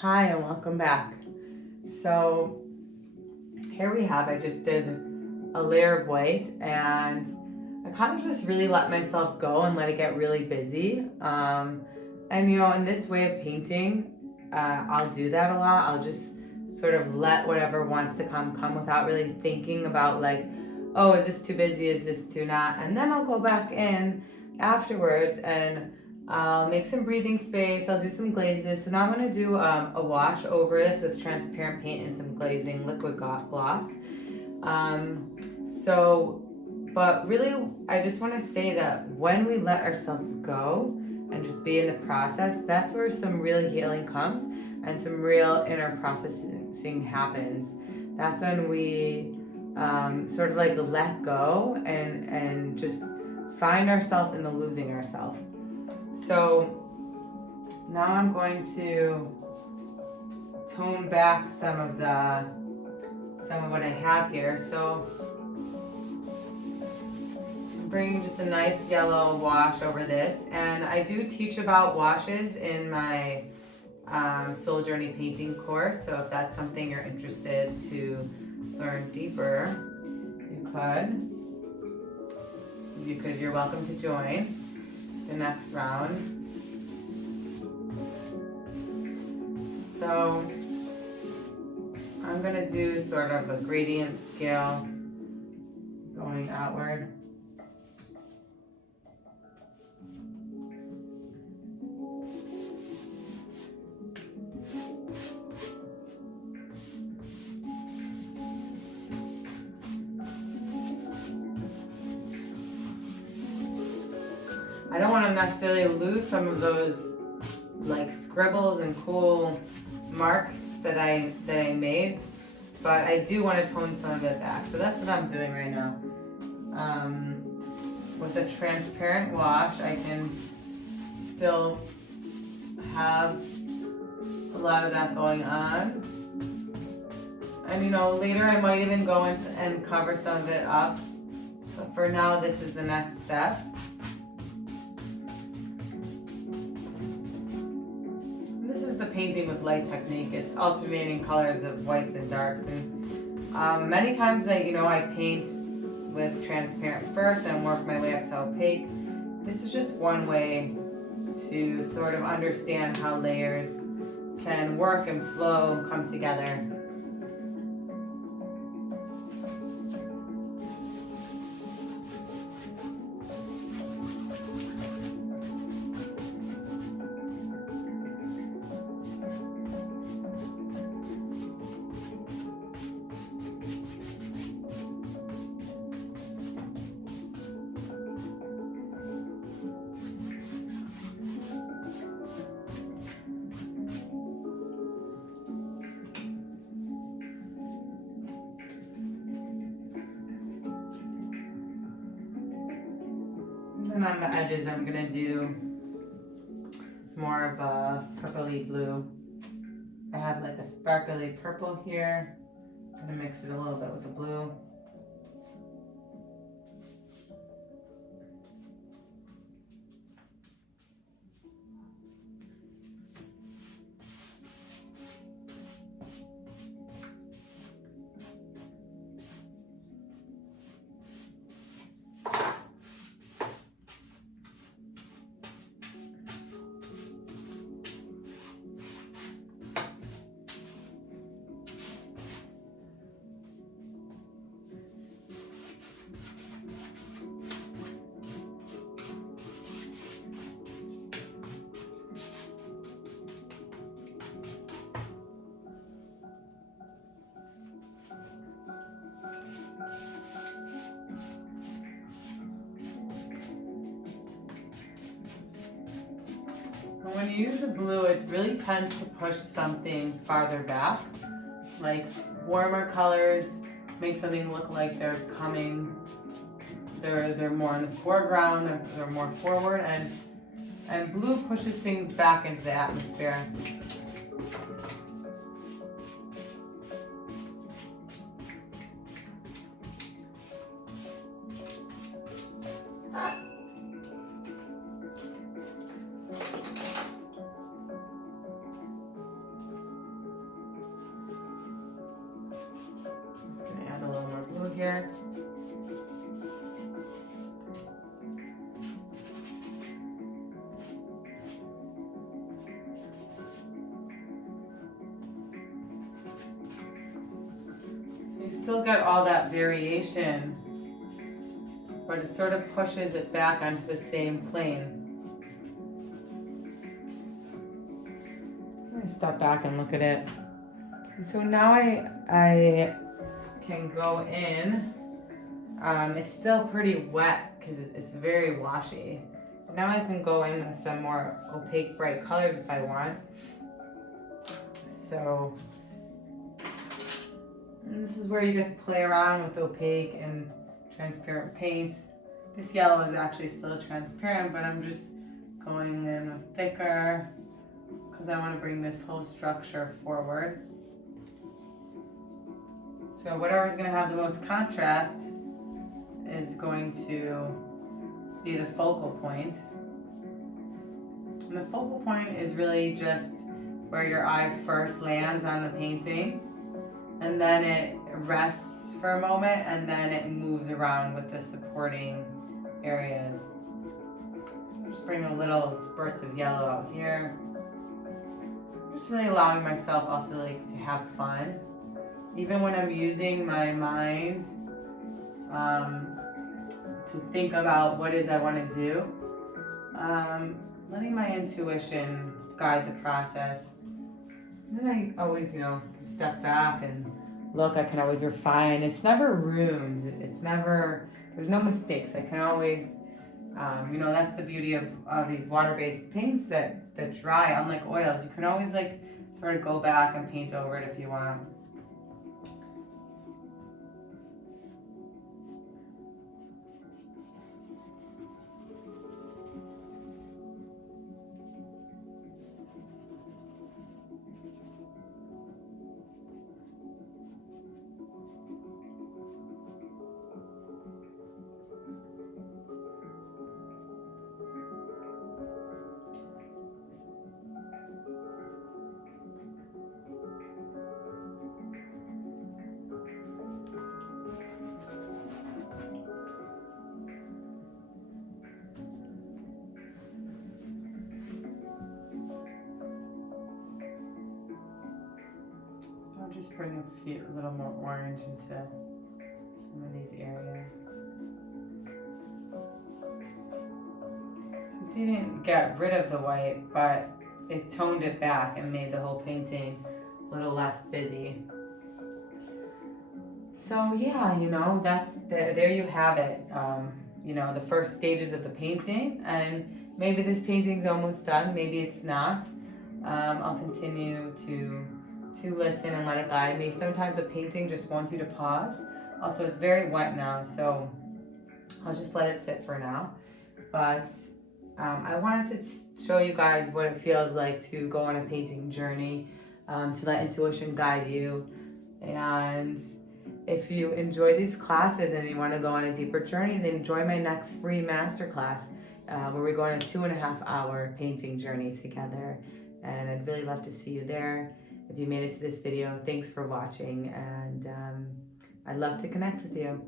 Hi and welcome back. So here we have, I just did a layer of white and I kind of just really let myself go and let it get really busy. And in this way of painting, I'll do that a lot. I'll just sort of let whatever wants to come without really thinking about like, oh, is this too busy? Is this too not? And then I'll go back in afterwards and I'll make some breathing space. I'll do some glazes. So now I'm going to do a wash over this with transparent paint and some glazing liquid gloss. But really, I just want to say that when we let ourselves go and just be in the process, that's where some real healing comes and some real inner processing happens. That's when we sort of like let go and just find ourselves in the losing ourselves. So now I'm going to tone back some of what I have here. So I'm bringing just a nice yellow wash over this, and I do teach about washes in my Soul Journey painting course. So if that's something you're interested to learn deeper, you're welcome to join the next round. So I'm going to do sort of a gradient scale going outward. I don't want to necessarily lose some of those like scribbles and cool marks that I made, but I do want to tone some of it back. So that's what I'm doing right now. With a transparent wash, I can still have a lot of that going on. And later I might even go in and cover some of it up. But for now, this is the next step. The painting with light technique. It's alternating colors of whites and darks, and many times I paint with transparent first and work my way up to opaque. This is just one way to sort of understand how layers can work and flow and come together. And on the edges, I'm going to do more of a purpley blue. I have like a sparkly purple here. I'm going to mix it a little bit with the blue. When you use a blue, it really tends to push something farther back. Like warmer colors make something look like they're more in the foreground, they're more forward, and blue pushes things back into the atmosphere. here. So you still get all that variation, but it sort of pushes it back onto the same plane. Let me step back and look at it. And so now I can go in. It's still pretty wet because it's very washy. Now I can go in with some more opaque, bright colors if I want. So and this is where you get to play around with opaque and transparent paints. This yellow is actually still transparent, but I'm just going in with thicker because I want to bring this whole structure forward. So whatever's going to have the most contrast is going to be the focal point. And the focal point is really just where your eye first lands on the painting, and then it rests for a moment, and then it moves around with the supporting areas. So I'm just bringing a little spurts of yellow out here. I'm just really allowing myself also like to have fun. Even when I'm using my mind to think about what it is I want to do, letting my intuition guide the process. And then I always, can step back and look. I can always refine. It's never ruined. It's never, there's no mistakes. I can always, that's the beauty of these water-based paints that dry, unlike oils. You can always sort of go back and paint over it if you want. Just bring a little more orange into some of these areas. So see, I didn't get rid of the white, but it toned it back and made the whole painting a little less busy. So yeah, that's there you have it. The first stages of the painting, and maybe this painting's almost done, maybe it's not. I'll continue to listen and let it guide me. Sometimes a painting just wants you to pause. Also, it's very wet now, so I'll just let it sit for now. But I wanted to show you guys what it feels like to go on a painting journey, to let intuition guide you. And if you enjoy these classes and you want to go on a deeper journey, then join my next free masterclass where we go on a 2.5-hour painting journey together. And I'd really love to see you there. If you made it to this video, thanks for watching, and I'd love to connect with you.